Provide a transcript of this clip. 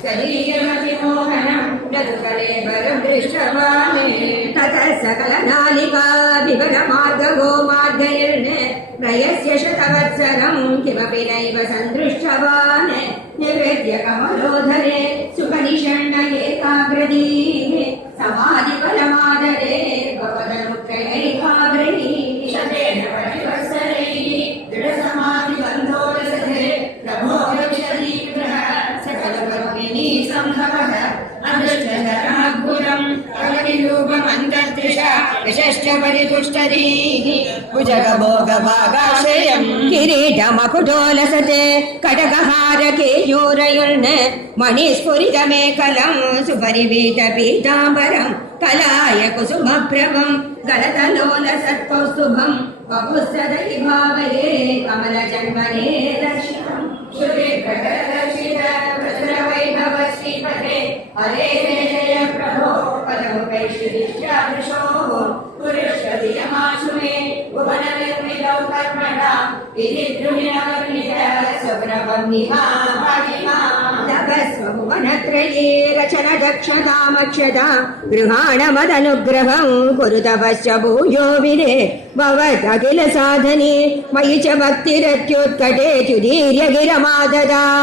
शरीरमतिमोहनं रघुकलेवरं दृष्टवान् ततः सकलनालिका विवरमार्गगो मार्गैर्न प्रयस्य शतवत्सरं किमपि नैव सन्दृष्टवान् निवेद्य कमलोधरे सुखनिषण्ण एकाग्रदीः समाधिफलमादरे भवदनुक्रयैकाग्रही शतेन परिवत्सरैः दृढसमाधिबन्धोरसधे प्रभो रक्षतीव्रः सकलकर्मिणी सम्भवः अदृष्टधराद्भुरम् अवनिरूपमन्तर्दृशा विशश्च परितुष्टधीः भुजगभोगभागाश्रयम् किरीटमकुटोलसते कटकहारकेयूरयुर्न मणिस्फुरितमेकलम् सुपरिवीतपीताम्बरम् कलाय कुसुमप्रभम् गलतलोलसत्कौस्तुभम् वपुस्तदहि भावये कमलजन्मने दर्शितम् श्रुतिप्रकरदर्शित प्रसुरवैभव श्रीपते हरे जय प्रभो पदमुपैश्रीष्टादृशोः पुरुषधियमाशु मे भुवननिर्मितौ कर्मणा इति द्रुहिणवर्णित स्वप्रभमिहा भागिमा तपस्वभुवनत्रये रचनदक्षतामक्षता गृहाणमदनुग्रहं कुरुतपश्च भूयो विदे भवदखिल साधने मयि च भक्तिरत्युत्कटे च्युदीर्यगिरमाददा।